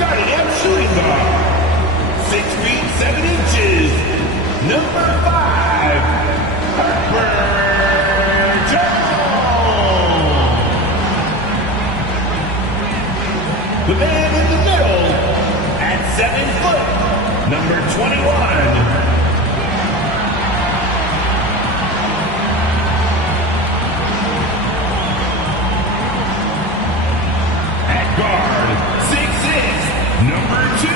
Starting at shooting guard, 6 feet 7 inches, number 5, Herbert Jones. The man in the middle at 7 foot, number 21. Guard, 6'6", number 2,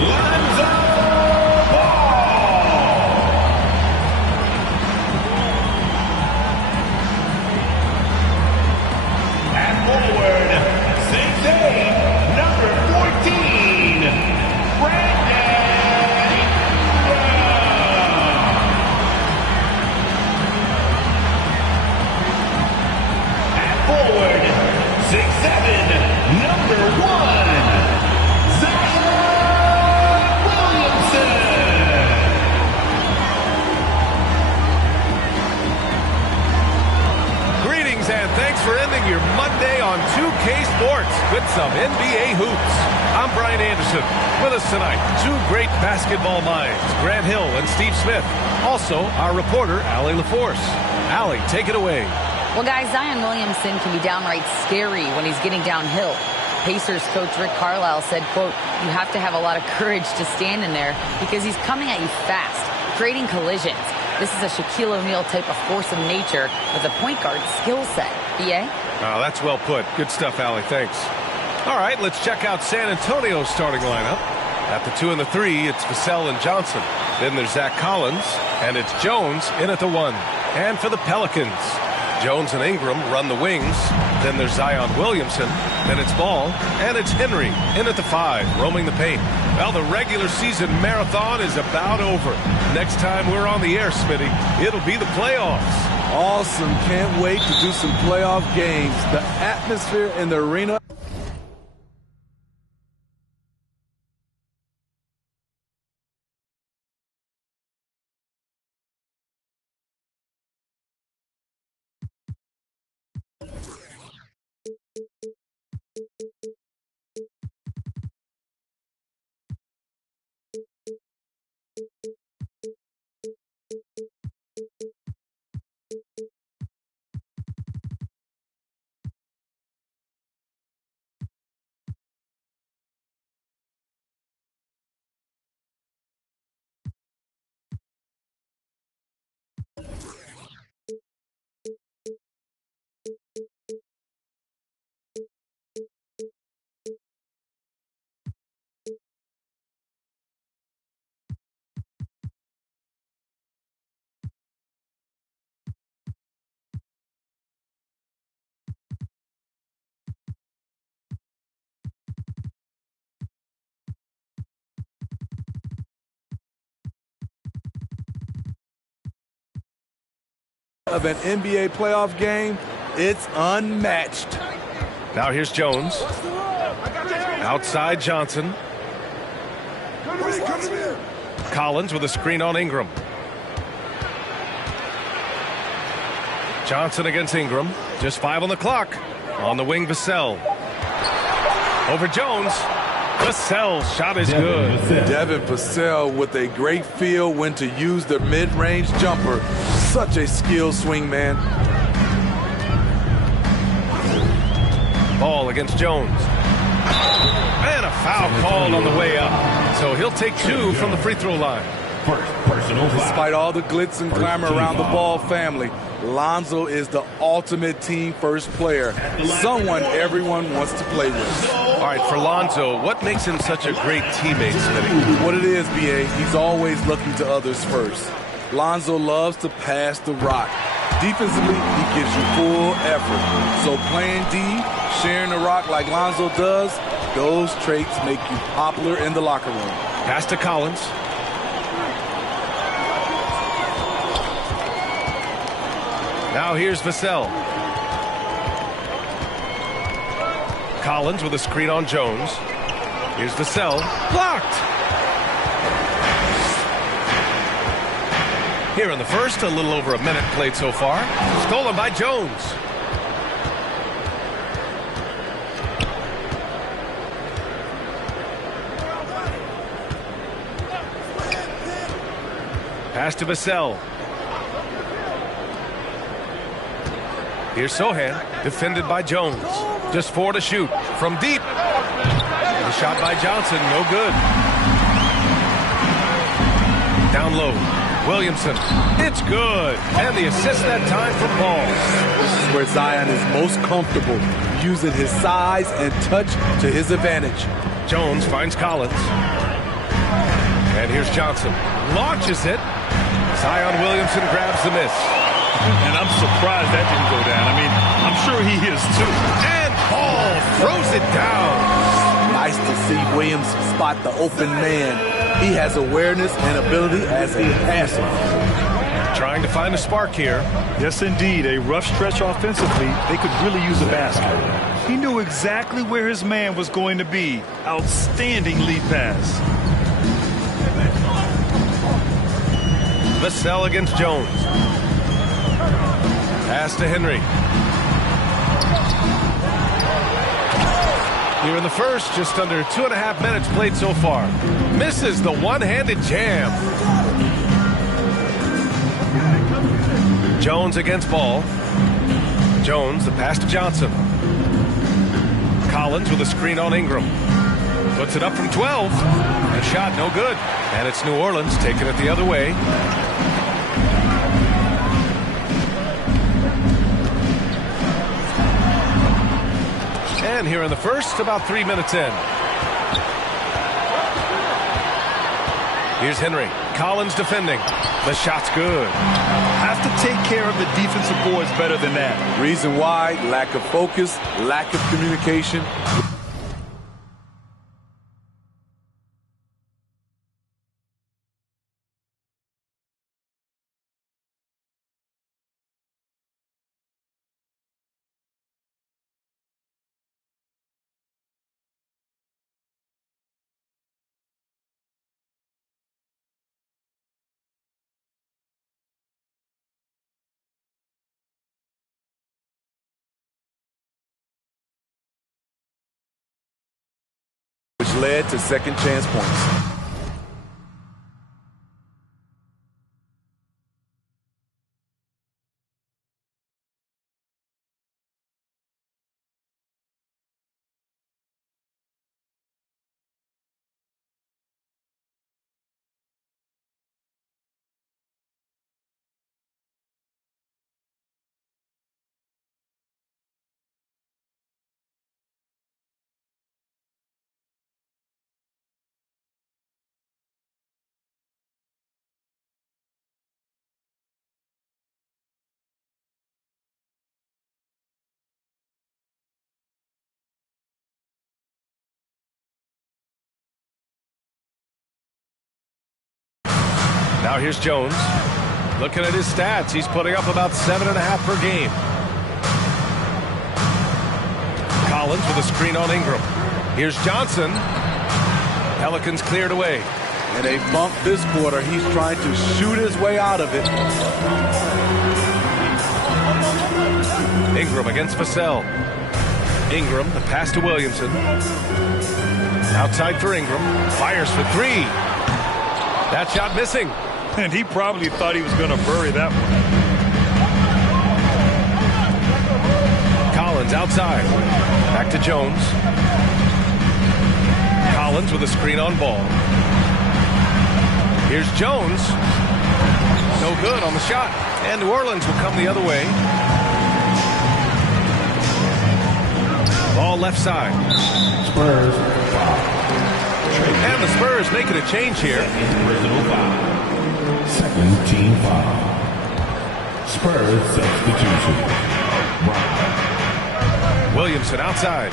Lonzo Ball. At forward, 6'8", number 14, Brandon Ingram. At forward, 6'7", number 1, Zion Williamson. Greetings and thanks for ending your Monday on 2K Sports with some NBA hoops. I'm Brian Anderson. With us tonight, two great basketball minds, Grant Hill and Steve Smith. Also, our reporter, Allie LaForce. Allie, take it away. Well, guys, Zion Williamson can be downright scary when he's getting downhill. Pacers coach Rick Carlisle said, quote, "You have to have a lot of courage to stand in there because he's coming at you fast, creating collisions. This is a Shaquille O'Neal type of force of nature with a point guard skill set." BA? Oh, that's well put. Good stuff, Allie. Thanks. All right, let's check out San Antonio's starting lineup. At the 2 and the 3, it's Vassell and Johnson. Then there's Zach Collins, and it's Jones in at the 1. And for the Pelicans, Jones and Ingram run the wings. Then there's Zion Williamson. Then it's Ball. And it's Henry in at the 5, roaming the paint. Well, the regular season marathon is about over. Next time we're on the air, Smitty, it'll be the playoffs. Awesome. Can't wait to do some playoff games. The atmosphere in the arena. Of an NBA playoff game, it's unmatched. Now here's Jones. Outside Johnson. Collins with a screen on Ingram. Johnson against Ingram. Just 5 on the clock. On the wing, Vassell. Over Jones. Vassell's shot is good. Devin Vassell with a great feel when to use the mid-range jumper. Such a skilled swing man. Ball against Jones. And a foul called on the way up. So he'll take 2 from the free throw line. First personal foul. Despite all the glitz and glamour around the Ball family, Lonzo is the ultimate team-first player. Someone everyone wants to play with. All right, for Lonzo, what makes him such a great teammate, Smitty? What it is, BA, he's always looking to others first. Lonzo loves to pass the rock. Defensively, he gives you full effort. So playing D, sharing the rock like Lonzo does, those traits make you popular in the locker room. Pass to Collins. Now here's Vassell. Collins with a screen on Jones. Here's Vassell. Blocked! Here in the first, a little over a minute played so far. Stolen by Jones. Pass to Vassell. Here's Sohan, defended by Jones. Just 4 to shoot from deep. The shot by Johnson, no good. Down low, Williamson. It's good. And the assist that time from Paul. This is where Zion is most comfortable, using his size and touch to his advantage. Jones finds Collins. And here's Johnson. Launches it. Zion Williamson grabs the miss. And I'm surprised that didn't go down. I mean, I'm sure he is too. And Paul throws it down. Nice to see Williams spot the open man. He has awareness and ability as a passer. Trying to find a spark here. Yes, indeed. A rough stretch offensively. They could really use a basket. He knew exactly where his man was going to be. Outstanding lead pass. Vassell against Jones. Pass to Henry. Here in the first, just under 2.5 minutes played so far. Misses the one-handed jam. Jones against Ball. Jones, the pass to Johnson. Collins with a screen on Ingram. Puts it up from 12. And shot no good. And it's New Orleans taking it the other way. And here in the first, about 3 minutes in. Here's Henry. Collins defending. The shot's good. Have to take care of the defensive boards better than that. Reason why: lack of focus, lack of communication. Which led to second chance points. Now here's Jones. Looking at his stats, he's putting up about 7.5 per game. Collins with a screen on Ingram. Here's Johnson. Pelicans cleared away. In a bump this quarter, he's trying to shoot his way out of it. Ingram against Vassell. Ingram, the pass to Williamson. Outside for Ingram. Fires for 3. That shot missing. And he probably thought he was going to bury that one. Collins outside. Back to Jones. Collins with a screen on Ball. Here's Jones. No good on the shot. And New Orleans will come the other way. Ball left side. Spurs. And the Spurs making a change here. Second team foul. Spurs substitution. Williamson outside.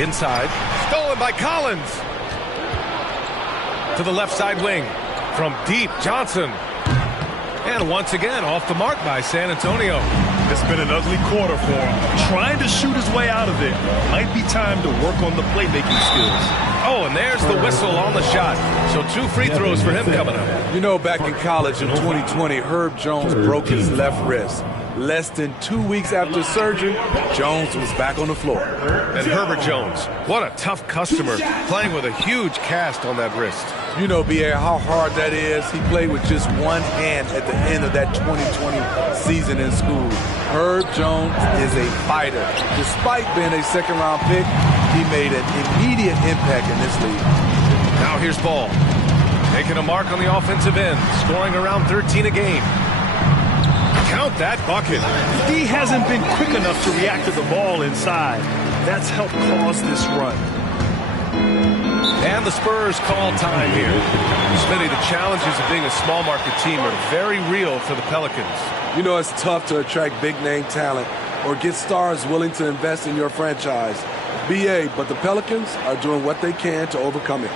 Inside. Stolen by Collins. To the left side wing. From deep, Johnson. And once again, off the mark by San Antonio. It's been an ugly quarter for him. Trying to shoot his way out of it. Might be time to work on the playmaking skills. Oh, and there's the whistle on the shot. So 2 free throws for him coming up. You know, back in college in 2020, Herb Jones broke his left wrist. Less than 2 weeks after surgery, Jones was back on the floor. And Herbert Jones, what a tough customer, playing with a huge cast on that wrist. You know, B.A., how hard that is. He played with just one hand at the end of that 2020 season in school. Herb Jones is a fighter. Despite being a second-round pick, he made an immediate impact in this league. Now here's Ball. Making a mark on the offensive end, scoring around 13 a game. Count that bucket. D hasn't been quick enough to react to the ball inside. That's helped cause this run. And the Spurs call time here. Smitty, the challenges of being a small market team are very real for the Pelicans. You know, it's tough to attract big-name talent or get stars willing to invest in your franchise. B.A., but the Pelicans are doing what they can to overcome it.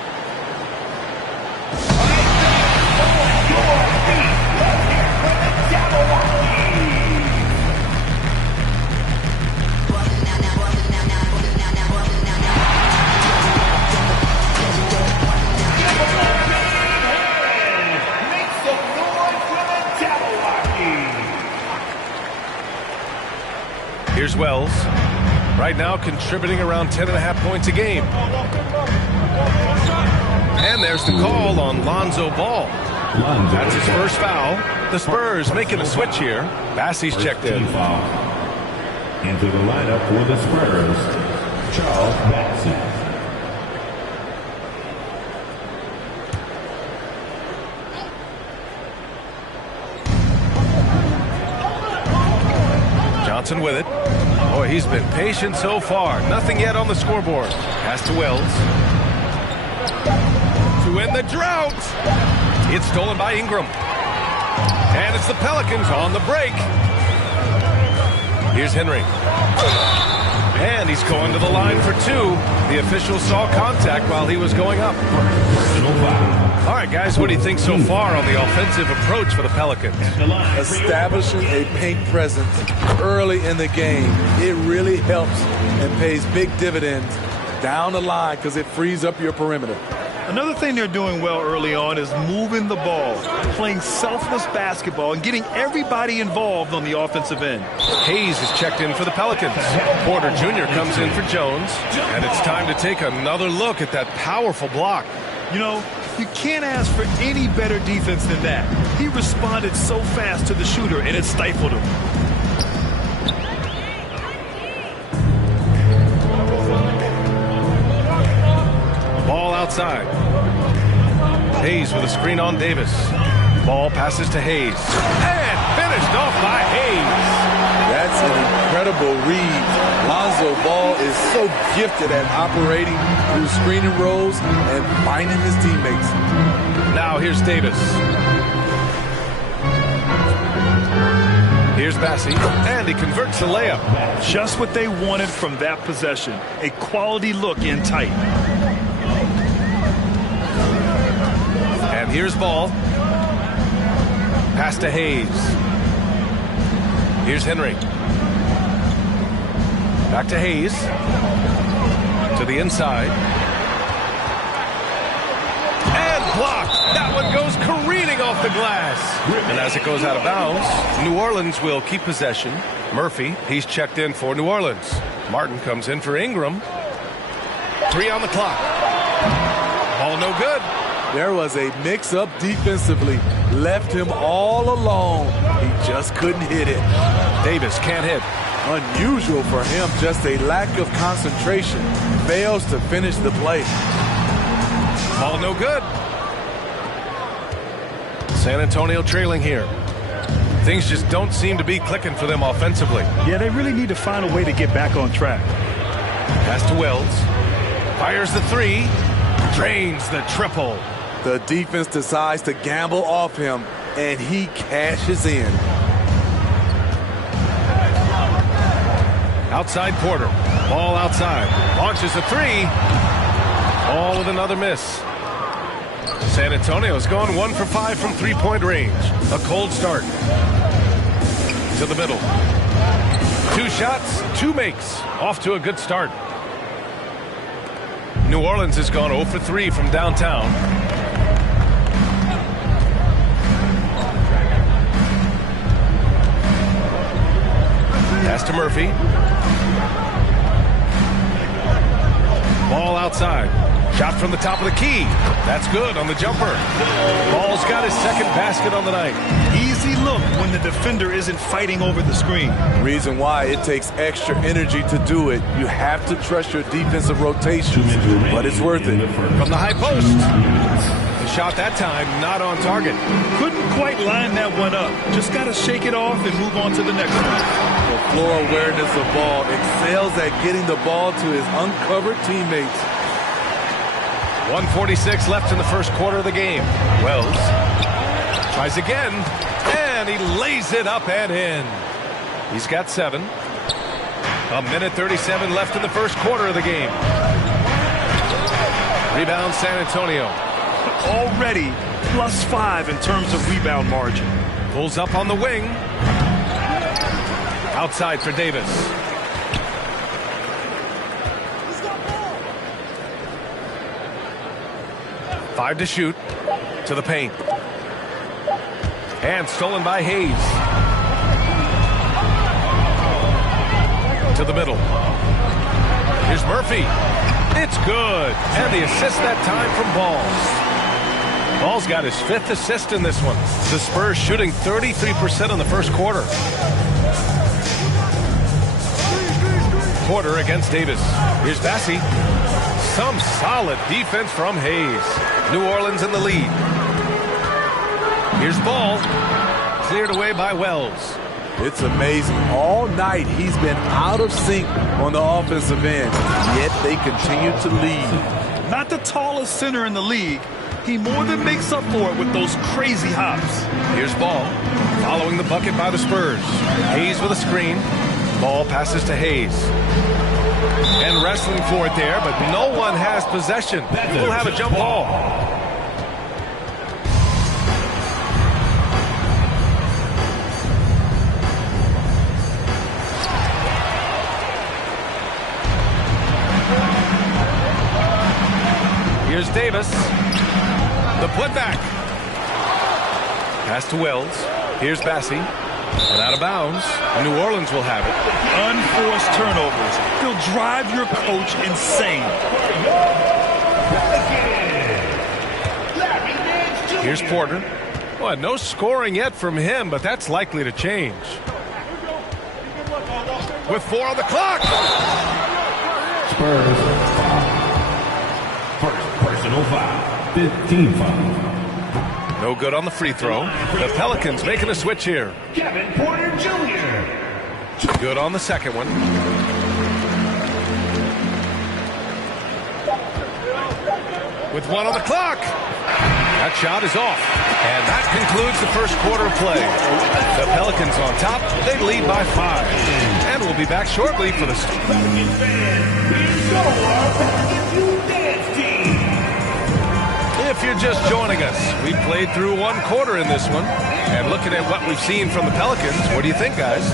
Here's Wells. Right now contributing around 10.5 points a game. And there's the call on Lonzo Ball. That's his first foul. The Spurs making a switch here. Bassey's checked in. Into the lineup for the Spurs, Charles Bassey. Johnson with it. Boy, he's been patient so far. Nothing yet on the scoreboard. Pass to Wells. To end the drought. It's stolen by Ingram. And it's the Pelicans on the break. Here's Henry. And he's going to the line for two. The official saw contact while he was going up. All right, guys, what do you think so far on the offensive approach for the Pelicans? Establishing a paint presence early in the game, it really helps and pays big dividends down the line because it frees up your perimeter. Another thing they're doing well early on is moving the ball, playing selfless basketball, and getting everybody involved on the offensive end. Hayes is checked in for the Pelicans. Porter Jr. comes in for Jones. And it's time to take another look at that powerful block. You know, you can't ask for any better defense than that. He responded so fast to the shooter, and it stifled him. Ball outside. Hayes with a screen on Davis. Ball passes to Hayes. And finished off by Hayes. That's an incredible read. Lonzo Ball is so gifted at operating through screening roles and finding his teammates. Now here's Davis. Here's Bassey, and he converts the layup. Just what they wanted from that possession. A quality look in tight. And here's Ball. Pass to Hayes. Here's Henry. Back to Hayes. To the inside. And blocked. That one goes careening off the glass. And as it goes out of bounds, New Orleans will keep possession. Murphy, he's checked in for New Orleans. Martin comes in for Ingram. 3 on the clock. Ball no good. There was a mix-up defensively. Left him all alone. He just couldn't hit it. Davis can't hit. Unusual for him, just a lack of concentration. Fails to finish the play. Ball no good. San Antonio trailing here. Things just don't seem to be clicking for them offensively. Yeah, they really need to find a way to get back on track. Pass to Wells. Fires the three. Drains the triple. The defense decides to gamble off him, and he cashes in. Outside Porter. Ball outside. Launches a three. All with another miss. San Antonio's going 1 for 5 from three-point range. A cold start. To the middle. 2 shots, 2 makes. Off to a good start. New Orleans has gone 0 for 3 from downtown. Pass to Murphy. Ball outside. Shot from the top of the key. That's good on the jumper. Ball's got his second basket on the night. Easy look when the defender isn't fighting over the screen. Reason why it takes extra energy to do it. You have to trust your defensive rotations, but it's worth it. From the high post. The shot that time not on target. Couldn't quite line that one up. Just got to shake it off and move on to the next one. The floor awareness of ball excels at getting the ball to his uncovered teammates. 1:46 left in the first quarter of the game. Wells tries again, and he lays it up and in. He's got 7. A minute 37 left in the first quarter of the game. Rebound San Antonio. Already +5 in terms of rebound margin. Pulls up on the wing. Outside for Davis. Five to shoot. To the paint. And stolen by Hayes. To the middle. Here's Murphy. It's good. And the assist that time from Ball. Ball's got his 5th assist in this one. The Spurs shooting 33% in the first quarter. Porter against Davis. Here's Bassey. Some solid defense from Hayes. New Orleans in the lead. Here's Ball. Cleared away by Wells. It's amazing. All night he's been out of sync on the offensive end, yet they continue to lead. Not the tallest center in the league. He more than makes up for it with those crazy hops. Here's Ball. Following the bucket by the Spurs. Hayes with a screen. Ball passes to Hayes. And wrestling for it there, but no one has possession. We'll have a jump ball. Here's Davis. The putback. Pass to Wells. Here's Bassey. And out of bounds. New Orleans will have it. Unforced turnovers. They'll drive your coach insane. Here's Porter. Well, no scoring yet from him, but that's likely to change. With 4 on the clock. Spurs foul. First personal foul. 15 foul. No good on the free throw. The Pelicans making a switch here. Kevin Porter Jr. Good on the second one. With 1 on the clock. That shot is off. And that concludes the first quarter of play. The Pelicans on top. They lead by 5. And we'll be back shortly for the... Pelicans fans, here's our Pelicans You Dance Team. If you're just joining us, we played through 1 quarter in this one. And looking at what we've seen from the Pelicans, what do you think, guys?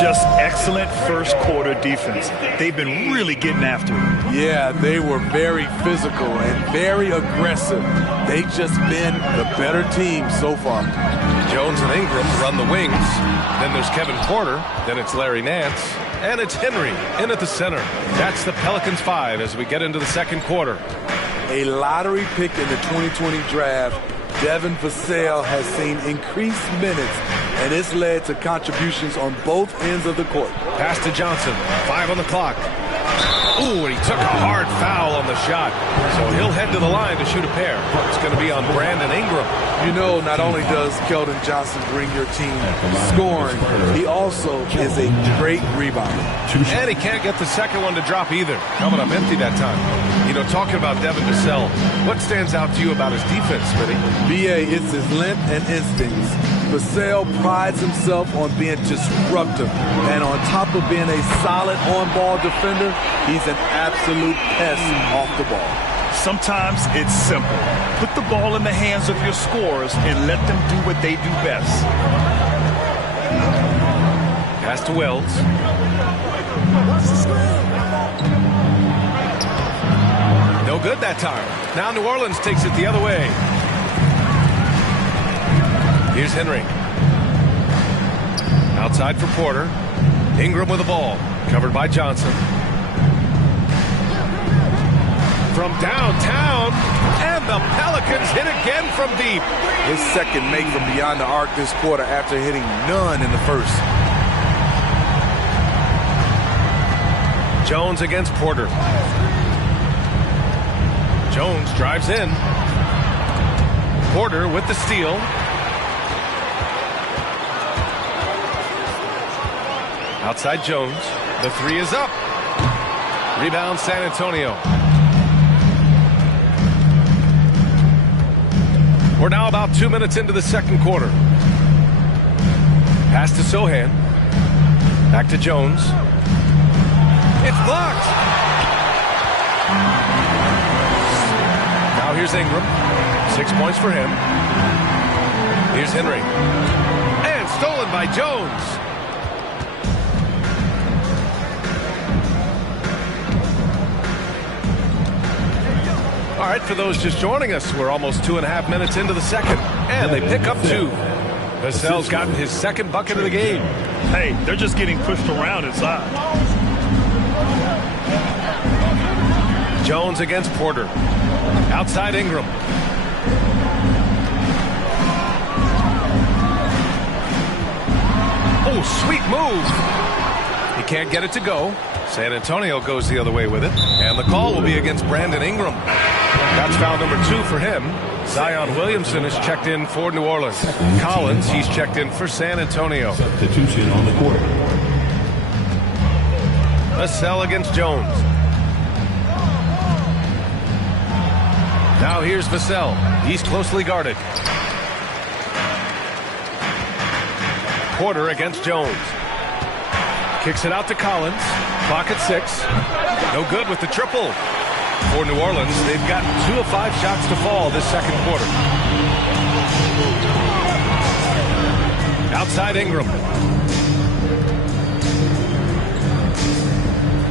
Just excellent first quarter defense. They've been really getting after it. Yeah, they were very physical and very aggressive. They've just been the better team so far. Jones and Ingram run the wings. Then there's Kevin Porter. Then it's Larry Nance. And it's Henry in at the center. That's the Pelicans 5 as we get into the second quarter. A lottery pick in the 2020 draft, Devin Vassell has seen increased minutes, and it's led to contributions on both ends of the court. Pass to Johnson. 5 on the clock. Ooh, and he took a hard foul on the shot. So he'll head to the line to shoot a pair. It's going to be on Brandon Ingram. You know, not only does Keldon Johnson bring your team scoring, he also is a great rebounder. And he can't get the second one to drop either. Coming up empty that time. You know, talking about Devin Vassell, what stands out to you about his defense, Smitty? B.A., it's his length and instincts. Vassell prides himself on being disruptive, and on top of being a solid on-ball defender, he's an absolute pest off the ball. Sometimes it's simple. Put the ball in the hands of your scorers and let them do what they do best. Pass to Wells. No good that time. Now New Orleans takes it the other way. Here's Henry. Outside for Porter. Ingram with the ball. Covered by Johnson. from downtown, and the Pelicans hit again from deep. His second make from beyond the arc this quarter after hitting none in the first. Jones against Porter. Jones drives in. Porter with the steal. Outside Jones. The three is up. Rebound San Antonio. We're now about 2 minutes into the second quarter. Pass to Sohan. Back to Jones. It's blocked. Now here's Ingram. 6 points for him. Here's Henry. And stolen by Jones. All right, for those just joining us, we're almost 2.5 minutes into the second. And they pick up 2. Vassell's gotten his second bucket of the game. Hey, they're just getting pushed around inside. Jones against Porter. Outside Ingram. Oh, sweet move. He can't get it to go. San Antonio goes the other way with it. And the call will be against Brandon Ingram. That's foul number 2 for him. Zion Williamson is checked in for New Orleans. Collins, he's checked in for San Antonio. Substitution on the court. Vassell against Jones. Now here's Vassell. He's closely guarded. Porter against Jones. Kicks it out to Collins. Clock at 6. No good with the triple. For New Orleans, they've gotten 2 of 5 shots to fall this second quarter. Outside Ingram.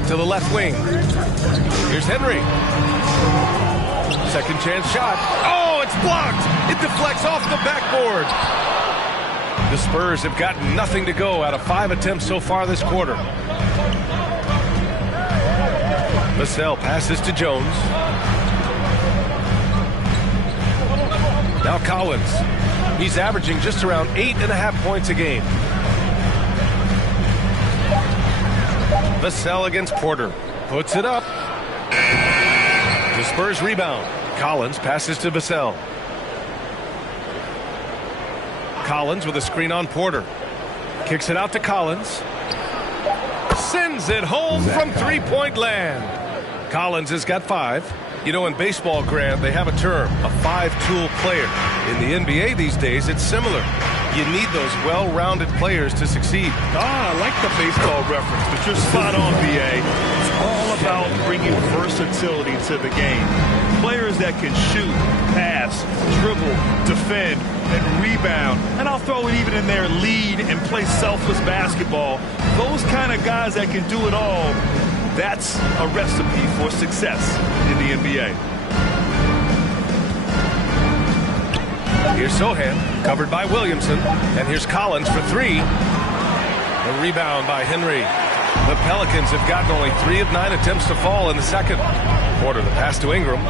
To the left wing. Here's Henry. Second chance shot. Oh, it's blocked. It deflects off the backboard. The Spurs have gotten nothing to go out of 5 attempts so far this quarter. Vassell passes to Jones. Now Collins. He's averaging just around 8.5 points a game. Vassell against Porter. Puts it up. The Spurs rebound. Collins passes to Vassell. Collins with a screen on Porter. Kicks it out to Collins. Sends it home from three-point land. Collins has got 5. You know, in baseball, Grant, they have a term, a 5-tool player. In the NBA these days, it's similar. You need those well-rounded players to succeed. I like the baseball reference, but you're spot on, BA. It's all about bringing versatility to the game. Players that can shoot, pass, dribble, defend, and rebound. And I'll throw it even in there, lead and play selfless basketball. Those kind of guys that can do it all, that's a recipe for success in the NBA. Here's Sohan, covered by Williamson. And here's Collins for 3. The rebound by Henry. The Pelicans have gotten only 3 of 9 attempts to fall in the second quarter. The pass to Ingram.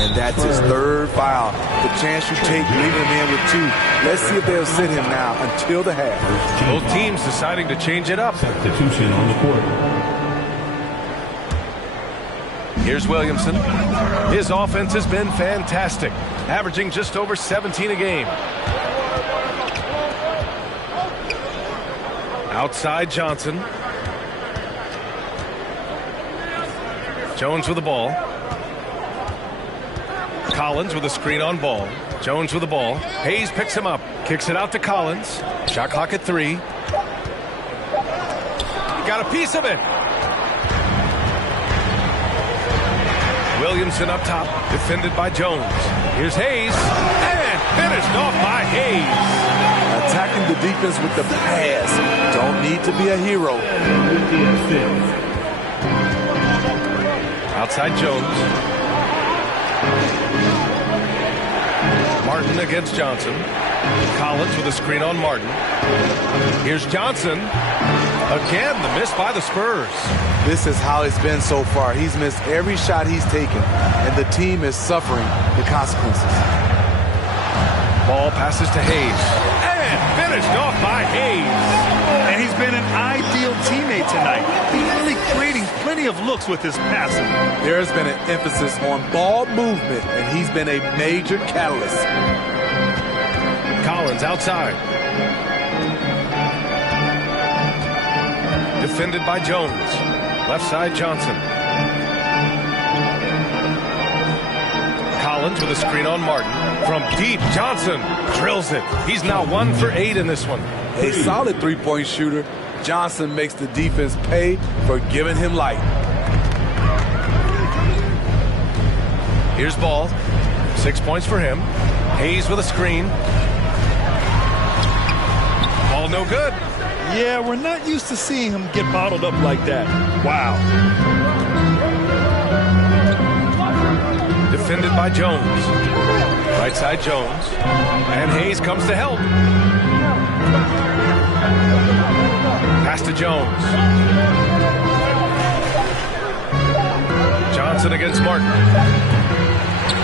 And that's his 3rd foul. The chance you take leaving him in with 2. Let's see if they'll sit him now until the half. Both teams deciding to change it up. Substitution on the court. Here's Williamson. His offense has been fantastic, averaging just over 17 a game. Outside Johnson. Jones with the ball. Collins with a screen on Ball. Jones with the ball. Hayes picks him up. Kicks it out to Collins. Shot clock at 3. He got a piece of it. Williamson up top. Defended by Jones. Here's Hayes. And finished off by Hayes. Attacking the defense with the pass. Don't need to be a hero. Outside Jones. Martin against Johnson. Collins with a screen on Martin. Here's Johnson. Again, the miss by the Spurs. This is how it's been so far. He's missed every shot he's taken, and the team is suffering the consequences. Ball passes to Hayes. And finished off by Hayes. And he's been an ideal teammate tonight. He's really creating plenty of looks with his passing. There's been an emphasis on ball movement, and he's been a major catalyst. Collins outside. Defended by Jones. Left side, Johnson. Collins with a screen on Martin. From deep, Johnson drills it. He's now 1 for 8 in this one. A solid three-point shooter. Johnson makes the defense pay for giving him light. Here's Ball. 6 points for him. Hayes with a screen. Ball no good. Yeah, we're not used to seeing him get bottled up like that. Wow. Defended by Jones. Right side, Jones. And Hayes comes to help. Pass to Jones. Johnson against Martin.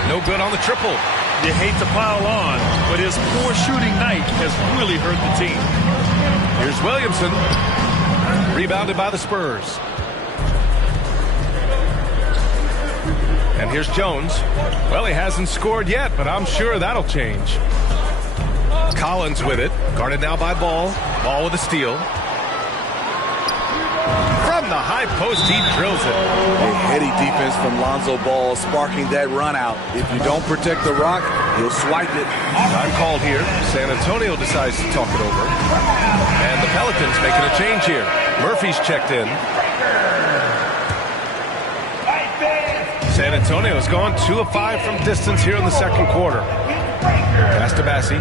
No good on the triple. You hate to pile on, but his poor shooting night has really hurt the team. Here's Williamson. Rebounded by the Spurs. And here's Jones. Well, he hasn't scored yet, but I'm sure that'll change. Collins with it. Guarded now by Ball. Ball with a steal. From the high post, he drills it. A heady defense from Lonzo Ball sparking that run out. If you don't protect the rock, he'll swipe it. Time called here. San Antonio decides to talk it over. And the Pelicans making a change here. Murphy's checked in. San Antonio's gone 2 of 5 from distance here in the second quarter. Pass to Bassi.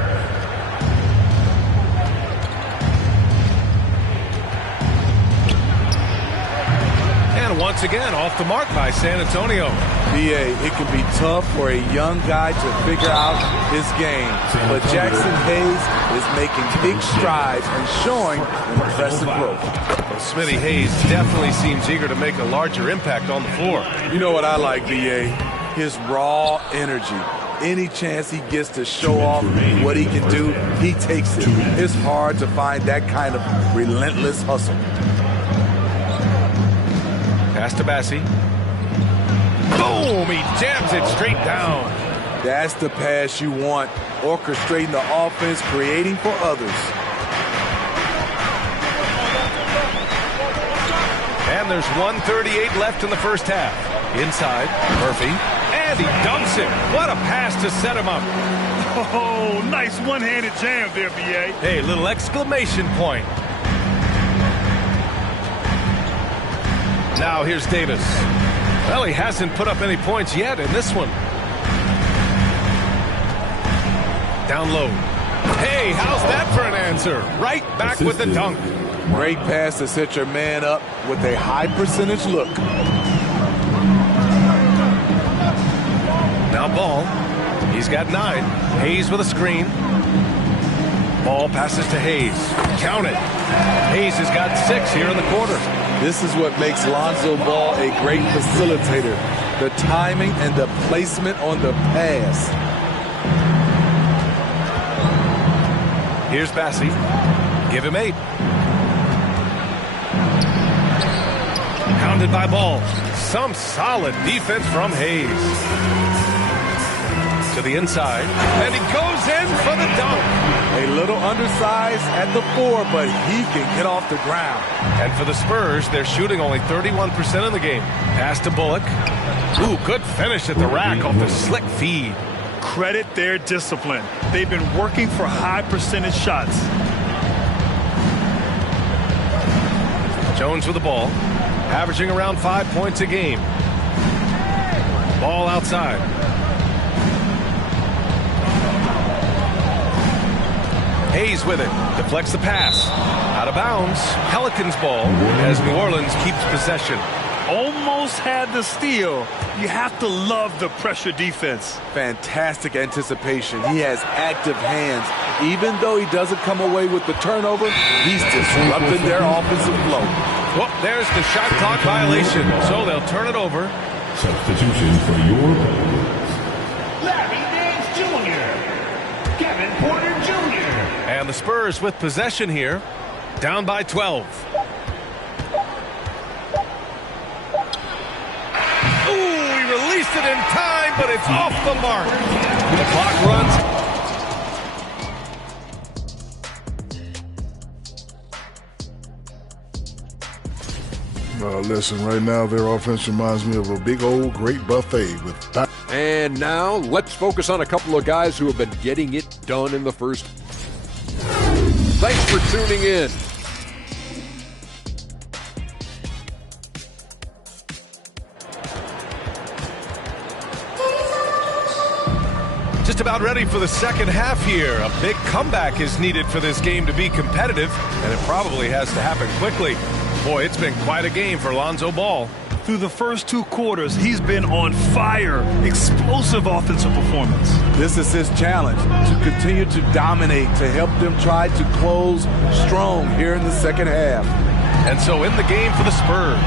And once again, off the mark by San Antonio. B.A., it can be tough for a young guy to figure out his game. But Jackson Hayes is making big strides and showing impressive growth. Well, Smitty Hayes definitely seems eager to make a larger impact on the floor. You know what I like, B.A.? His raw energy. Any chance he gets to show off what he can do, he takes it. It's hard to find that kind of relentless hustle. Pass to Bassi. Boom! He jams it straight down. That's the pass you want. Orchestrating the offense, creating for others. And there's 1:38 left in the first half. Inside, Murphy. And he dunks it. What a pass to set him up. Oh, nice one-handed jam there, B.A. Hey, little exclamation point. Now here's Davis. Well, he hasn't put up any points yet in this one. Down low. Hey, how's that for an answer? Right back with the dunk. Great pass to set your man up with a high percentage look. Now Ball. He's got 9. Hayes with a screen. Ball passes to Hayes. Count it. Hayes has got 6 here in the quarter. This is what makes Lonzo Ball a great facilitator. The timing and the placement on the pass. Here's Bassi. Give him 8. Pounded by Ball. Some solid defense from Hayes. To the inside. And he goes in for the dunk. A little undersized at the 4, but he can get off the ground. And for the Spurs, they're shooting only 31% in the game. Pass to Bullock. Ooh, good finish at the rack off the slick feed. Credit their discipline. They've been working for high percentage shots. Jones with the ball. Averaging around 5 points a game. Ball outside. Hayes with it. Deflects the pass. Out of bounds. Pelicans ball as New Orleans keeps possession. almost had the steal. You have to love the pressure defense. Fantastic anticipation. He has active hands. Even though he doesn't come away with the turnover, he's disrupting their offensive flow. Well, there's the shot clock violation, so they'll turn it over. Substitution for your Larry Nance Jr., Kevin Porter Jr. And the Spurs with possession here, down by 12. Ooh, he released it in time, but it's off the mark. The clock runs. Listen, right now their offense reminds me of a big old great buffet with. And now let's focus on a couple of guys who have been getting it done in the first. Thanks for tuning in. Just about ready for the second half here. A big comeback is needed for this game to be competitive, and it probably has to happen quickly. Boy, it's been quite a game for Lonzo Ball. Through the first 2 quarters, he's been on fire. Explosive offensive performance. This is his challenge, to continue to dominate, to help them try to close strong here in the second half. And so in the game for the Spurs,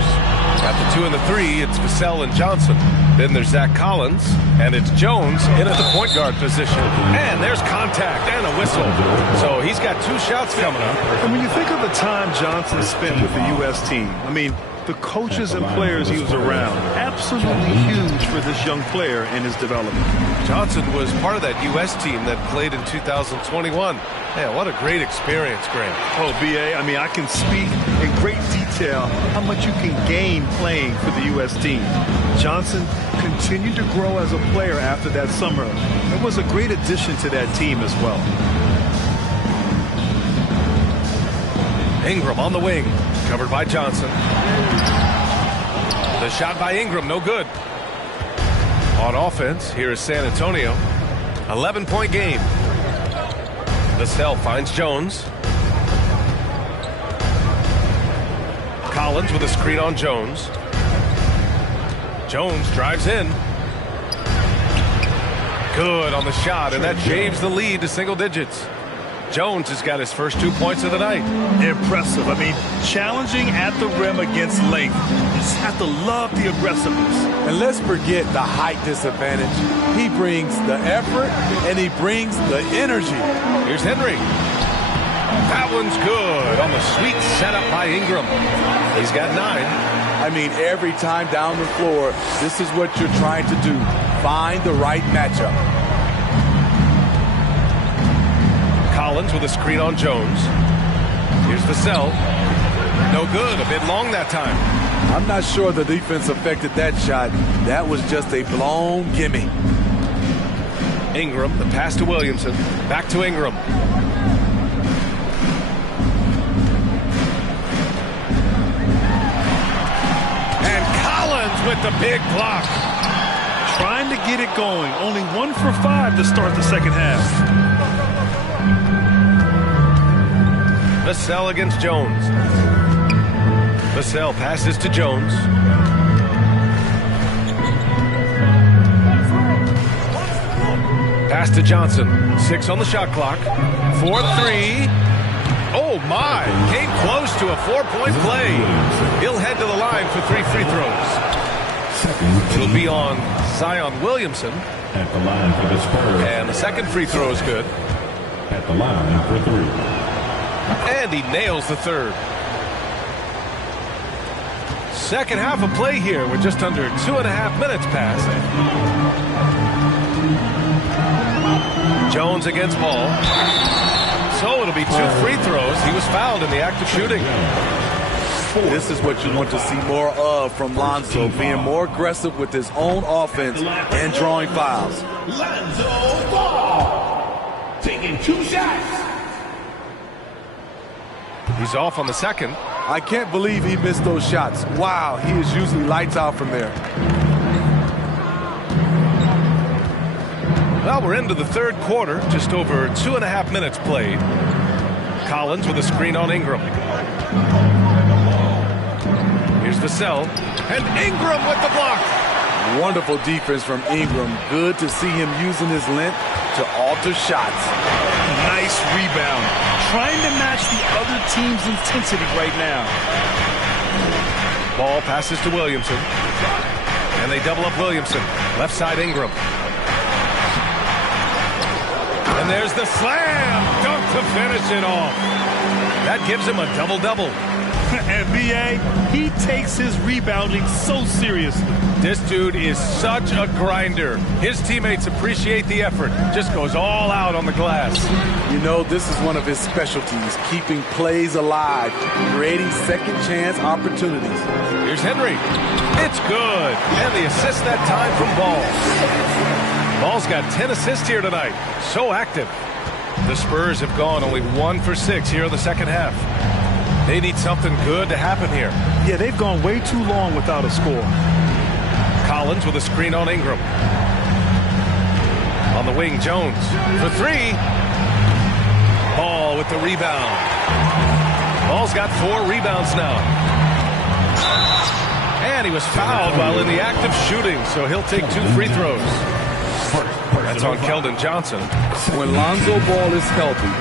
at the 2 and the 3, it's Vassell and Johnson. Then there's Zach Collins, and it's Jones in at the point guard position. And there's contact and a whistle. So he's got 2 shots coming up. And when you think of the time Johnson spent with the U.S. team, I mean, the coaches and players he was around, absolutely huge for this young player in his development. Johnson was part of that U.S. team that played in 2021. Yeah, what a great experience, Grant. Oh, B.A., I mean, I can speak in great detail how much you can gain playing for the U.S. team. Johnson continued to grow as a player after that summer. It was a great addition to that team as well. Ingram on the wing, covered by Johnson. The shot by Ingram, no good. On offense, here is San Antonio. 11-point game. Vassell finds Jones. Collins with a screen on Jones. Jones drives in. Good on the shot, and that shaves the lead to single digits. Jones has got his first 2 points of the night. Impressive. I mean, challenging at the rim against length. You just have to love the aggressiveness. And let's forget the height disadvantage. He brings the effort, and he brings the energy. Here's Henry. That one's good on the sweet setup by Ingram. He's got 9. I mean, every time down the floor, this is what you're trying to do. Find the right matchup. Collins with a screen on Jones. Here's Vassell. No good. A bit long that time. I'm not sure the defense affected that shot. That was just a blown gimme. Ingram, the pass to Williamson. Back to Ingram. And Collins with the big block. Trying to get it going. Only 1 for 5 to start the second half. Vassell against Jones. Vassell passes to Jones. Pass to Johnson. 6 on the shot clock. 4-3. Oh, my. Came close to a 4-point play. He'll head to the line for 3 free throws. It'll be on Zion Williamson. At the line for the Spurs. And the second free throw is good. At the line for 3. And he nails the third. Second half of play here with just under 2.5 minutes passed. Jones against Ball. So it'll be 2 free throws. He was fouled in the act of shooting. This is what you want to see more of from Lonzo, being more aggressive with his own offense and drawing fouls. Lonzo Ball taking 2 shots. He's off on the second. I can't believe he missed those shots. Wow, he is usually lights out from there. Well, we're into the third quarter, just over 2.5 minutes played. Collins with a screen on Ingram. Here's Here's Vassell. And Ingram with the block. Wonderful defense from Ingram. Good to see him using his length to alter shots. Nice rebound. Trying to match the other team's intensity right now. Ball passes to Williamson. And they double up Williamson. Left side Ingram. And there's the slam dunk to finish it off. That gives him a double-double. And B.A., he takes his rebounding so seriously. This dude is such a grinder. His teammates appreciate the effort. Just goes all out on the glass. You know, this is one of his specialties, keeping plays alive, creating second chance opportunities. Here's Henry. It's good. And the assist that time from Ball. Ball's got 10 assists here tonight. So active. The Spurs have gone only 1 for 6 here in the second half. They need something good to happen here. Yeah, they've gone way too long without a score. Collins with a screen on Ingram. On the wing, Jones for 3. Ball with the rebound. Ball's got 4 rebounds now. And he was fouled while in the act of shooting, so he'll take 2 free throws. That's on Keldon Johnson. When Lonzo Ball is healthy,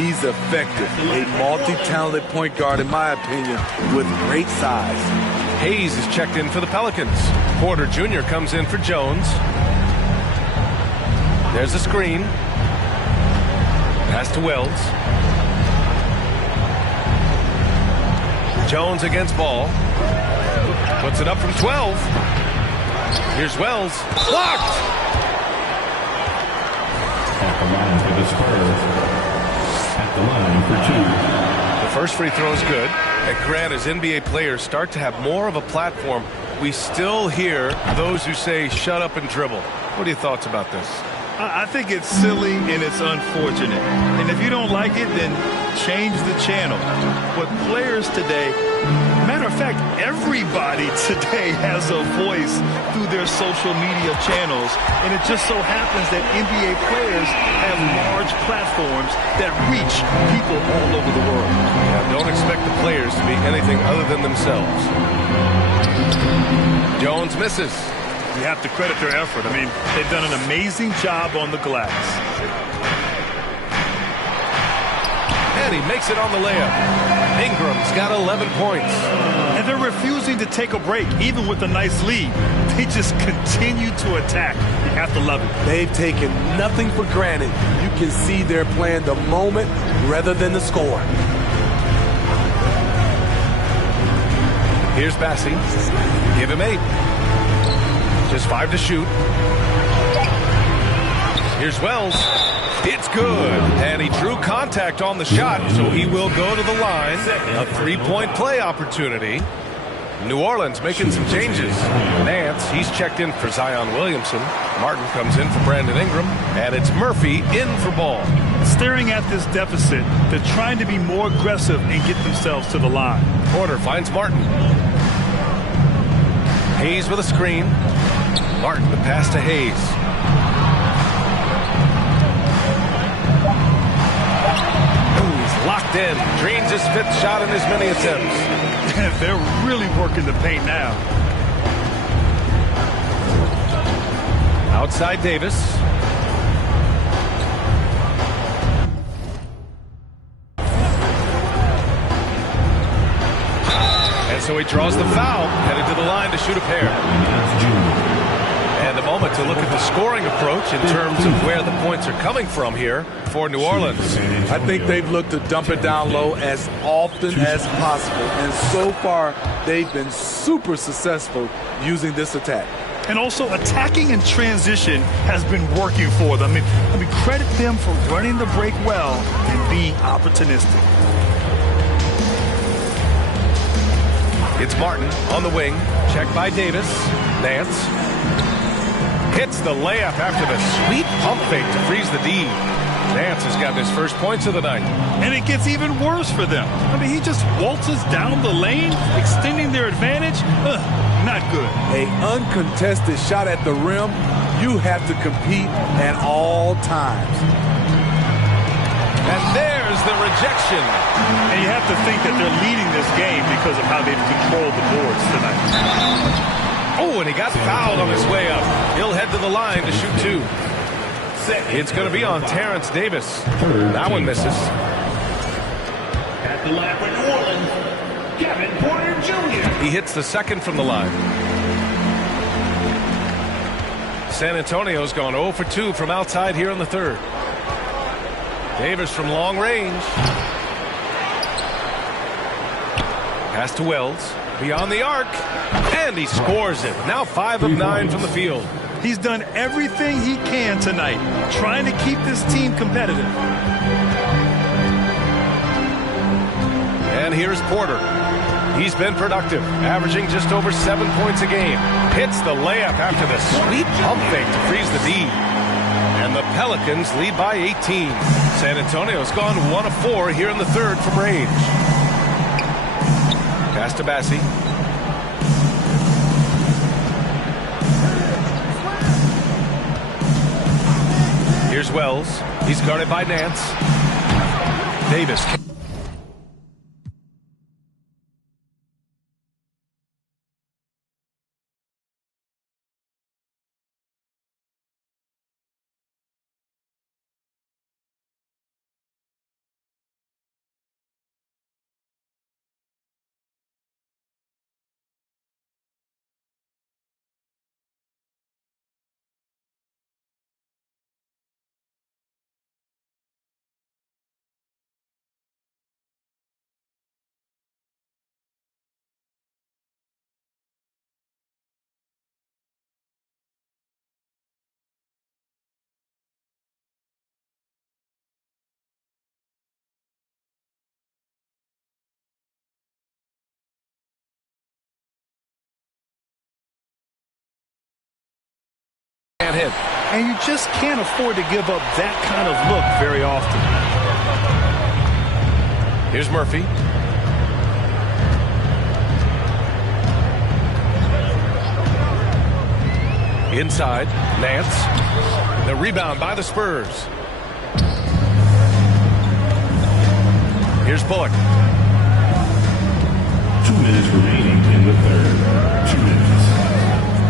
he's effective. A multi-talented point guard, in my opinion, with great size. Hayes is checked in for the Pelicans. Porter Jr. comes in for Jones. There's a screen. Pass to Wells. Jones against Ball. Puts it up from 12. Here's Wells. Blocked! At the line for the Spurs. At the line for 2. The first free throw is good. And Grant, as NBA players start to have more of a platform, we still hear those who say, shut up and dribble. What are your thoughts about this? I think it's silly and it's unfortunate. And if you don't like it, then change the channel. But players today, matter of fact, everybody today has a voice through their social media channels. And it just so happens that NBA players have large platforms that reach people all over the world. Yeah, don't expect the players to be anything other than themselves. Jones misses. You have to credit their effort. I mean, they've done an amazing job on the glass. And he makes it on the layup. Ingram's got 11 points. And they're refusing to take a break, even with a nice lead. They just continue to attack. You have to love it. They've taken nothing for granted. You can see they're playing the moment rather than the score. Here's Bassey. Give him 8. Just 5 to shoot. Here's Wells. It's good. And he drew contact on the shot, so he will go to the line. A 3-point play opportunity. New Orleans making some changes. Nance, he's checked in for Zion Williamson. Martin comes in for Brandon Ingram. And it's Murphy in for Ball. Staring at this deficit, they're trying to be more aggressive and get themselves to the line. Porter finds Martin. Hayes with a screen. Martin, the pass to Hayes. Ooh, he's locked in. Dreams his 5th shot in his many attempts. They're really working the paint now. Outside Davis. And so he draws the foul, headed to the line to shoot a pair. And a moment to look at the scoring approach in terms of where the points are coming from here for New Orleans. I think they've looked to dump it down low as often as possible. And so far, they've been super successful using this attack. And also attacking in transition has been working for them. I mean, credit them for running the break well and being opportunistic. It's Martin on the wing. Checked by Davis. Nance. Hits the layup after the sweet pump fake to freeze the D. Nance has gotten his first points of the night. And it gets even worse for them. I mean, he just waltzes down the lane, extending their advantage. Not good. An uncontested shot at the rim, you have to compete at all times. And there's the rejection. And you have to think that they're leading this game because of how they've controlled the boards tonight. Oh, and he got fouled on his way up. He'll head to the line to shoot 2. It's going to be on Terrence Davis. That one misses. At the line for New Orleans, Kevin Porter Jr. He hits the second from the line. San Antonio's gone 0 for 2 from outside here in the third. Davis from long range. Pass to Wells. Beyond the arc. And he scores it. Now 5 of 9 from the field. He's done everything he can tonight, trying to keep this team competitive. And here's Porter. He's been productive, averaging just over 7 points a game. Hits the layup after the sweet pump fake to freeze the D. And the Pelicans lead by 18. San Antonio's gone 1 of 4 here in the third from range. Pass to Bassi. Here's Wells. He's guarded by Nance. Davis. Hit. And you just can't afford to give up that kind of look very often. Here's Murphy. Inside, Nance. The rebound by the Spurs. Here's Bullock. 2 minutes remaining in the third. 2 minutes.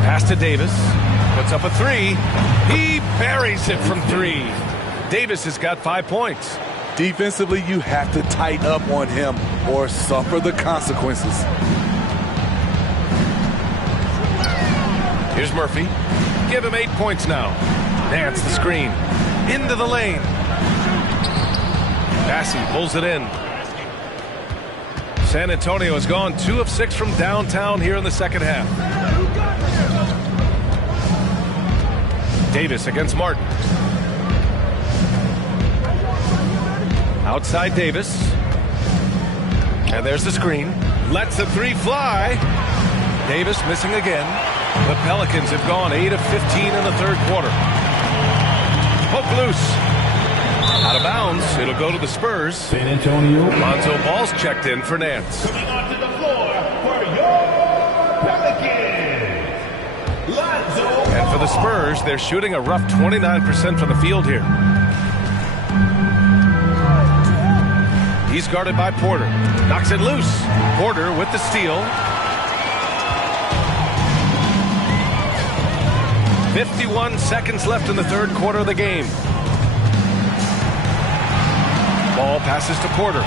Pass to Davis. Puts up a 3. He buries it from 3. Davis has got 5 points. Defensively, you have to tighten up on him or suffer the consequences. Here's Murphy. Give him 8 points now. Nance the screen. Into the lane. Bassi pulls it in. San Antonio has gone 2 of 6 from downtown here in the second half. Davis against Martin. Outside Davis. And there's the screen. Lets the 3 fly. Davis missing again. The Pelicans have gone 8 of 15 in the third quarter. Poke loose. Out of bounds. It'll go to the Spurs. San Antonio. Lonzo Ball's checked in for Nance. Coming onto the floor for your Pelicans, Lonzo Ball. And for the Spurs, they're shooting a rough 29% from the field here. He's guarded by Porter. Knocks it loose. Porter with the steal. 51 seconds left in the third quarter of the game. Ball passes to Porter.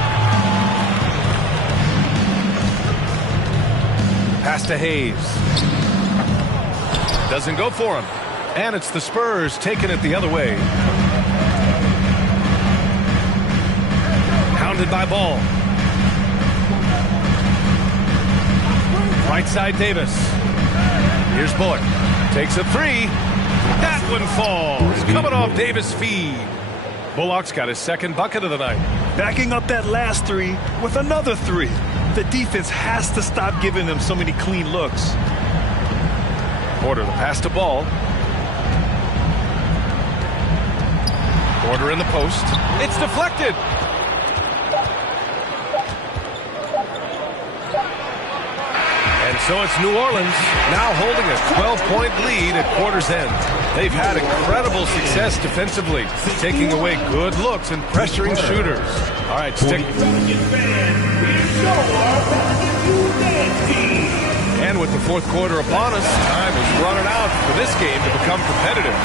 Pass to Hayes. Doesn't go for him. And it's the Spurs taking it the other way. Hounded by Ball. Right side Davis. Here's Bullock. Takes a 3. That one falls. Coming off Davis' feed. Bullock's got his second bucket of the night. Backing up that last 3 with another 3. The defense has to stop giving them so many clean looks. Porter the pass to Ball. Porter in the post. It's deflected. And So it's New Orleans now holding a 12-point lead at quarter's end. They've had incredible success defensively, taking away good looks and pressuring shooters. All right, stick. And with the fourth quarter upon us, time is running out for this game to become competitive.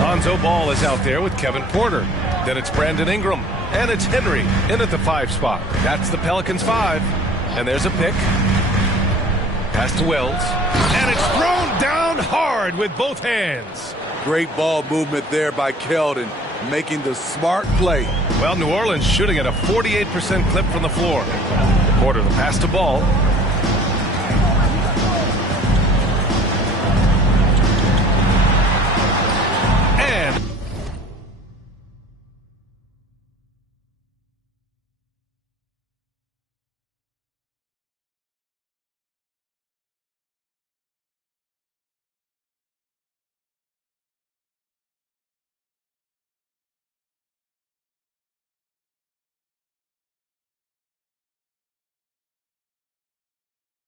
Lonzo Ball is out there with Kevin Porter. Then it's Brandon Ingram. And it's Henry in at the 5 spot. That's the Pelicans 5. And there's a pick. Pass to Wells. And it's thrown down hard with both hands. Great ball movement there by Keldon, making the smart play. Well, New Orleans shooting at a 48% clip from the floor. Porter the pass to Ball.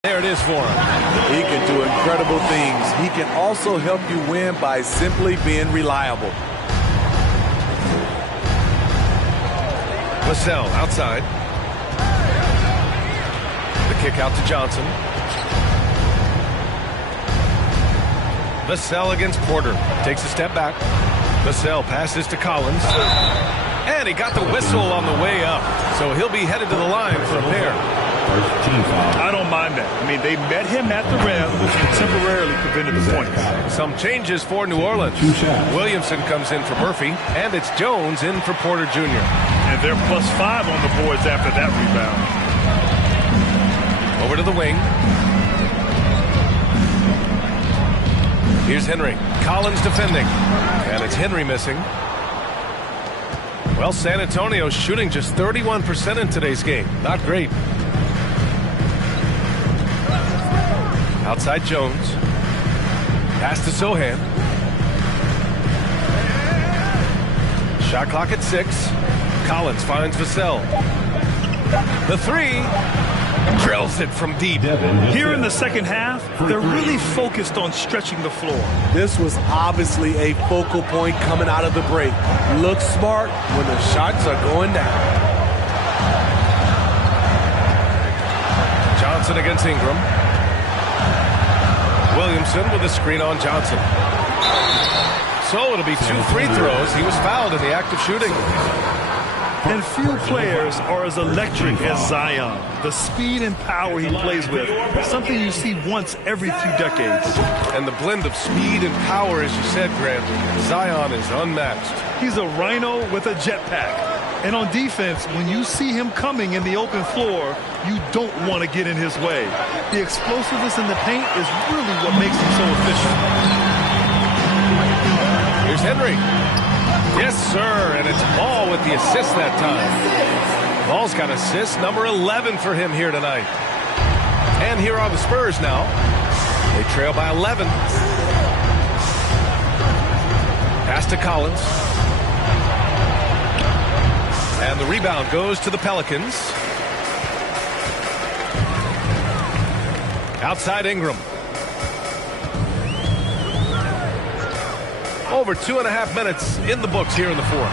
There it is for him. He can do incredible things. He can also help you win by simply being reliable. Vassell outside. The kick out to Johnson. Vassell against Porter. Takes a step back. Vassell passes to Collins. And he got the whistle on the way up. So he'll be headed to the line for a pair. I don't mind that. I mean, they met him at the rim and temporarily prevented the points. Some changes for New Orleans. Williamson comes in for Murphy, and it's Jones in for Porter Jr. And they're +5 on the boards after that rebound. Over to the wing. Here's Henry. Collins defending. And it's Henry missing. Well, San Antonio's shooting just 31% in today's game. Not great. Outside Jones. Pass to Sohan. Shot clock at 6. Collins finds Vassell. The 3. Drills it from deep. Here in the second half, they're really focused on stretching the floor. This was obviously a focal point coming out of the break. Look smart when the shots are going down. Johnson against Ingram. Williamson with a screen on Johnson. So it'll be 2 free throws. He was fouled in the act of shooting. And few players are as electric as Zion. The speed and power he plays with is something you see once every few decades. And the blend of speed and power, as you said, Grant, Zion is unmatched. He's a rhino with a jetpack. And on defense, when you see him coming in the open floor, you don't want to get in his way. The explosiveness in the paint is really what makes him so efficient. Here's Henry. Yes, sir, and it's Ball with the assist that time. Ball's got assist number 11 for him here tonight. And here are the Spurs now. They trail by 11. Pass to Collins. And the rebound goes to the Pelicans. Outside Ingram. Over 2.5 minutes in the books here in the fourth.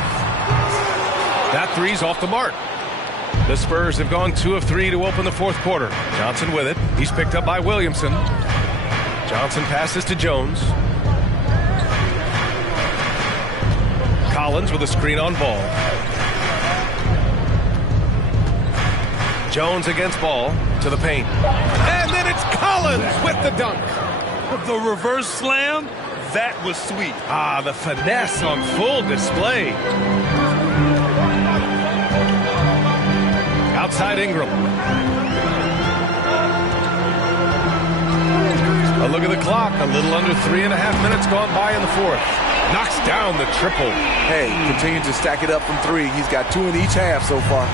That three's off the mark. The Spurs have gone 2 of 3 to open the fourth quarter. Johnson with it. He's picked up by Williamson. Johnson passes to Jones. Collins with a screen on Ball. Jones against Ball to the paint. And then it's Collins with the dunk. The reverse slam, that was sweet. Ah, the finesse on full display. Outside Ingram. A look at the clock. A little under 3.5 minutes gone by in the fourth. Knocks down the triple. Hey, continue to stack it up from 3. He's got 2 in each half so far.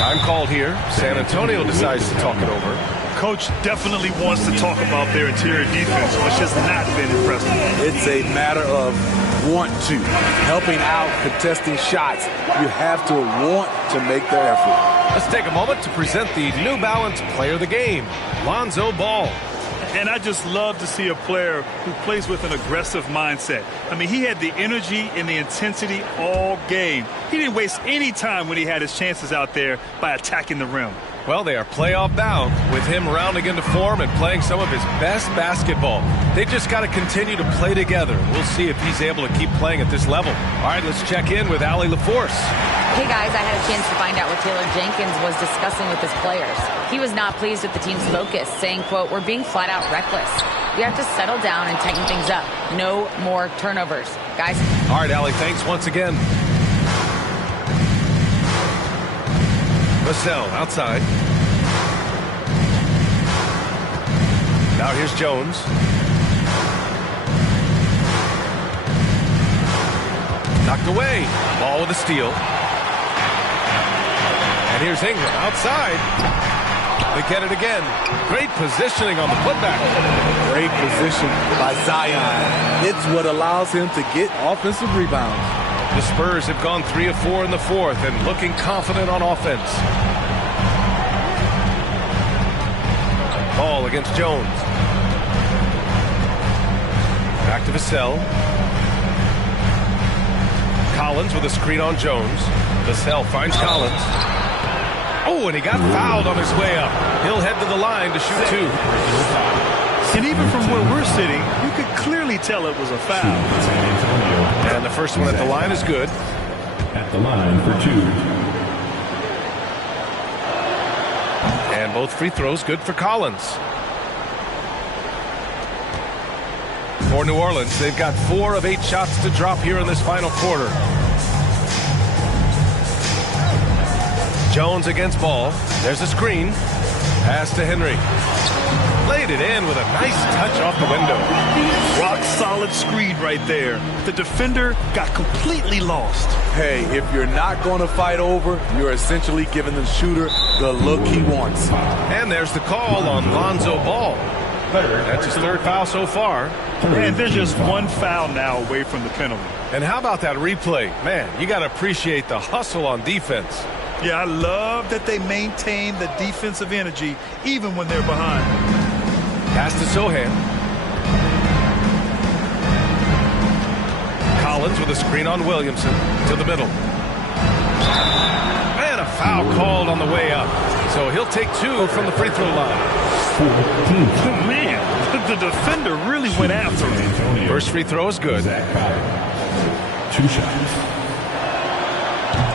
Time called here. San Antonio decides to talk it over. Coach definitely wants to talk about their interior defense, which has not been impressive. It's a matter of want to. Helping out, contesting shots. You have to want to make the effort. Let's take a moment to present the New Balance Player of the Game, Lonzo Ball. And I just love to see a player who plays with an aggressive mindset. I mean, he had the energy and the intensity all game. He didn't waste any time when he had his chances out there by attacking the rim. Well, they are playoff bound with him rounding into form and playing some of his best basketball. They just got to continue to play together. We'll see if he's able to keep playing at this level. All right, let's check in with Allie LaForce. Hey guys, I had a chance to find out what Taylor Jenkins was discussing with his players. He was not pleased with the team's focus, saying, quote, "We're being flat out reckless. We have to settle down and tighten things up. No more turnovers." Guys. All right, Allie, thanks once again. Vassell outside. Now here's Jones. Knocked away. Ball with a steal. And here's Ingram outside. They get it again. Great positioning on the putback. Great position by Zion. It's what allows him to get offensive rebounds. The Spurs have gone 3 of 4 in the fourth and looking confident on offense. Ball against Jones. Back to Vassell. Collins with a screen on Jones. Vassell finds Collins. Oh, and he got fouled on his way up. He'll head to the line to shoot 2. And even from where we're sitting, you could clearly tell it was a foul. And the first one at the line is good. At the line for 2. And both free throws good for Collins. For New Orleans, they've got 4 of 8 shots to drop here in this final quarter. Jones against Ball. There's a screen. Pass to Henry. Laid it in with a nice touch off the window. Rock solid screen right there. The defender got completely lost. Hey, if you're not going to fight over, you're essentially giving the shooter the look he wants. And there's the call on Lonzo Ball. That's his 3rd foul so far. And they're just 1 foul now away from the penalty. And how about that replay? Man, you got to appreciate the hustle on defense. Yeah, I love that they maintain the defensive energy even when they're behind. Pass to Sohan. Collins with a screen on Williamson to the middle. And a foul called on the way up. So he'll take 2 from the free throw line. Oh, man, the defender really went after him. First free throw is good. 2 shots.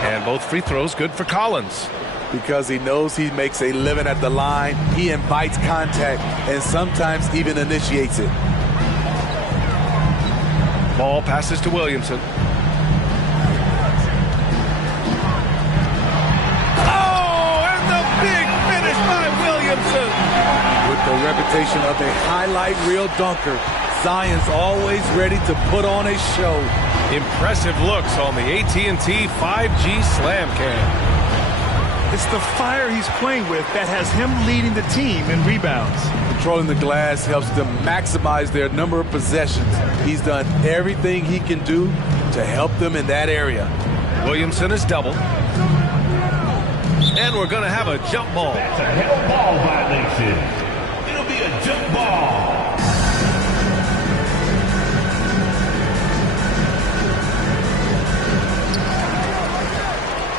And both free throws good for Collins. Because he knows he makes a living at the line, he invites contact and sometimes even initiates it. Ball passes to Williamson. Oh, and the big finish by Williamson. With the reputation of a highlight reel dunker, Zion's always ready to put on a show. Impressive looks on the AT&T 5G Slam Cam. It's the fire he's playing with that has him leading the team in rebounds. Controlling the glass helps them maximize their number of possessions. He's done everything he can do to help them in that area. Williamson is double. And we're going to have a jump ball. That's a hell ball violation. It'll be a jump ball.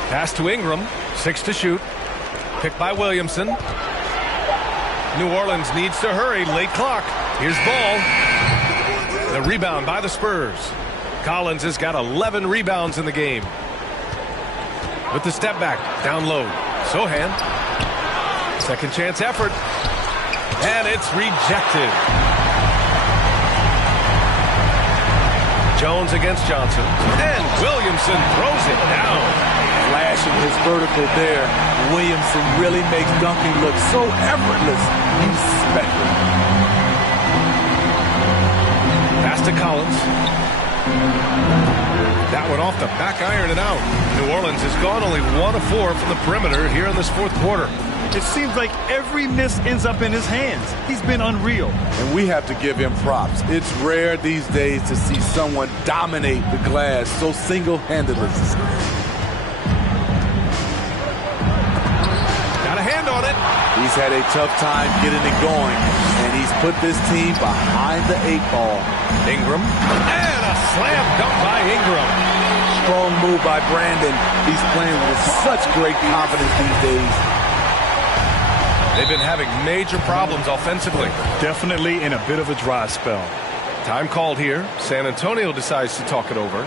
Pass to Ingram. 6 to shoot. Picked by Williamson. New Orleans needs to hurry. Late clock. Here's Ball. The rebound by the Spurs. Collins has got 11 rebounds in the game. With the step back. Down low. Sohan. Second chance effort. And it's rejected. Jones against Johnson. And Williamson throws it down. Flashing his vertical there. Williamson really makes dunking look so effortless. He's special. Pass to Collins. That one off the back iron and out. New Orleans has gone only 1 of 4 from the perimeter here in this 4th quarter. It seems like every miss ends up in his hands. He's been unreal. And we have to give him props. It's rare these days to see someone dominate the glass so single-handedly. Got a hand on it. He's had a tough time getting it going, and he's put this team behind the 8-ball. Ingram, and a slam dunk by Ingram. Strong move by Brandon. He's playing with such great confidence these days. They've been having major problems offensively. Definitely in a bit of a dry spell. Time called here. San Antonio decides to talk it over.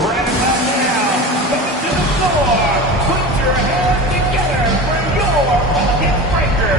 Right about now, coming to the floor. Put your hands together for your bucket breaker.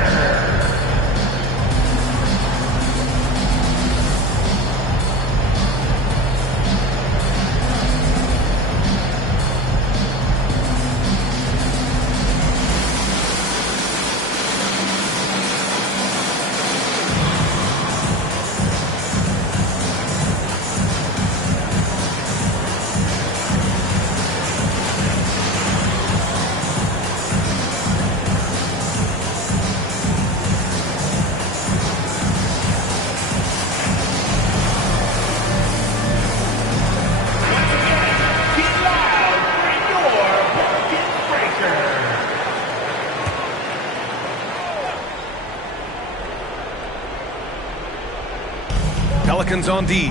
Pelicans on D.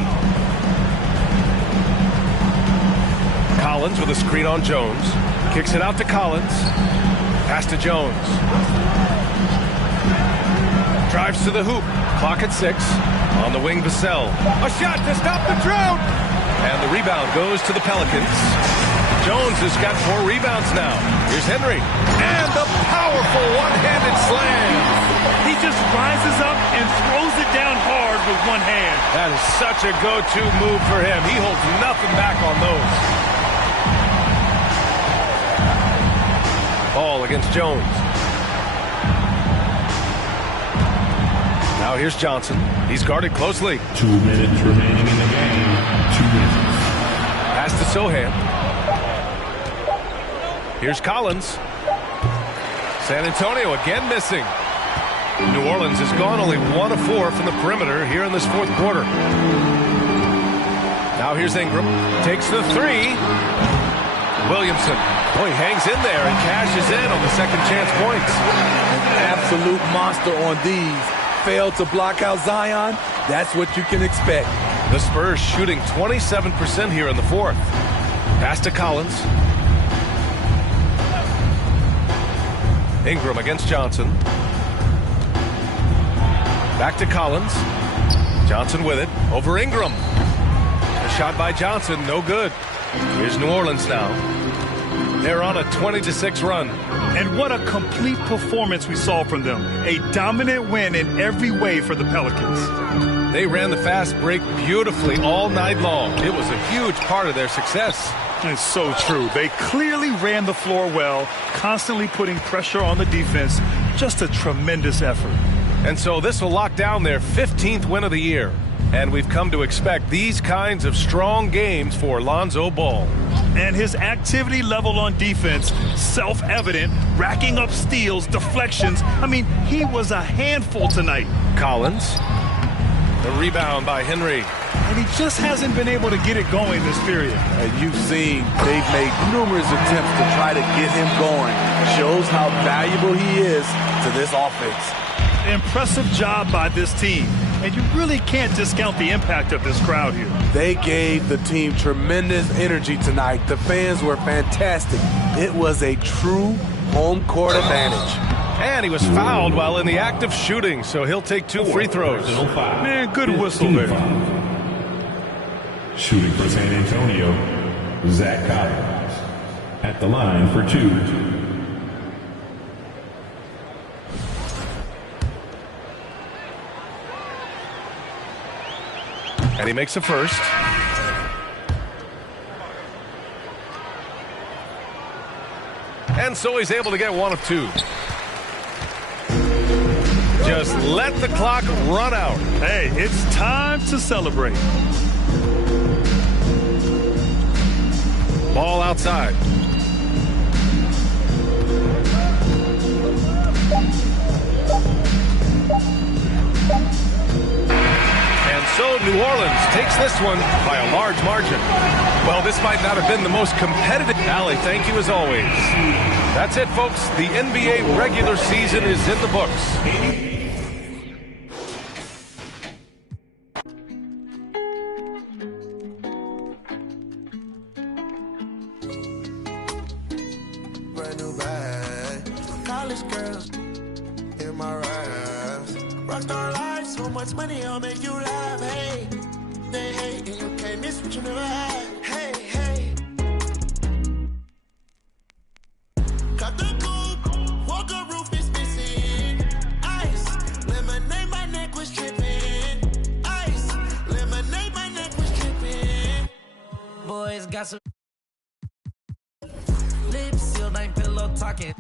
Collins with a screen on Jones. Kicks it out to Collins. Pass to Jones. Drives to the hoop. Clock at 6. On the wing, Vassell. A shot to stop the drought. And the rebound goes to the Pelicans. Jones has got 4 rebounds now. Here's Henry. And the powerful one-handed slam. He just rises up and throws it down hard with one hand. That is such a go-to move for him. He holds nothing back on those. Ball against Jones. Now here's Johnson. He's guarded closely. 2 minutes remaining in the game. 2 minutes. Pass to Sohan. Here's Collins. San Antonio again missing. New Orleans has gone only 1 of 4 from the perimeter here in this 4th quarter. Now here's Ingram. Takes the 3. Williamson. Oh, he hangs in there and cashes in on the second chance points. An absolute monster on these. Failed to block out Zion. That's what you can expect. The Spurs shooting 27% here in the 4th. Pass to Collins. Ingram against Johnson. Back to Collins. Johnson with it. Over Ingram. A shot by Johnson. No good. Here's New Orleans now. They're on a 20-6 run. And what a complete performance we saw from them. A dominant win in every way for the Pelicans. They ran the fast break beautifully all night long. It was a huge part of their success. It's so true. They clearly ran the floor well, constantly putting pressure on the defense. Just a tremendous effort. And so this will lock down their 15th win of the year. And we've come to expect these kinds of strong games for Lonzo Ball. And his activity level on defense, self-evident, racking up steals, deflections. I mean, he was a handful tonight. Collins. The rebound by Henry. And he just hasn't been able to get it going this period. And you've seen they've made numerous attempts to try to get him going. Shows how valuable he is to this offense. Impressive job by this team. And you really can't discount the impact of this crowd here. They gave the team tremendous energy tonight. The fans were fantastic. It was a true home court advantage. And he was fouled while in the act of shooting, so he'll take 2 free throws. Man, good whistle there. Shooting for San Antonio, Zach Collins. At the line for 2. And he makes a first. And so he's able to get 1 of 2. just let the clock run out. Hey, it's time to celebrate. Ball outside. And so New Orleans takes this one by a large margin. Well, this might not have been the most competitive. Allie, thank you as always. That's it, folks. The NBA regular season is in the books. Brand new bag. College girls in my raps. Rockstar life, so much money, I'll make you laugh. Hey, they hate and you can't miss what you never had. Hey, hey. Cut the coupe, walker roof is missing. Ice, lemonade, my neck was tripping. Ice, lemonade, my neck was tripping. Boys got some lips sealed, ain't pillow talking.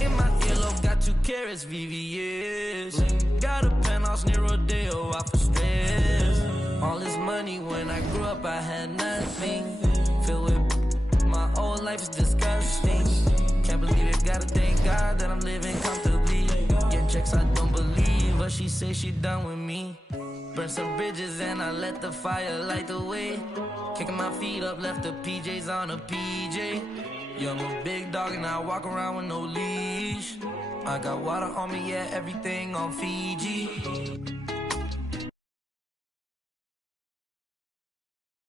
In my earlobe, got 2 carats, VVS. Got a penthouse near Rodeo, out for stress. All this money, when I grew up, I had nothing. Filled with my whole life is disgusting. Can't believe it, gotta thank God that I'm living comfortably. Get checks, I don't believe, but she say she done with me. Burn some bridges and I let the fire light the way. Kicking my feet up, left the PJs on a PJ. Yeah, I'm a big dog and I walk around with no leash. I got water on me, yeah, everything on Fiji.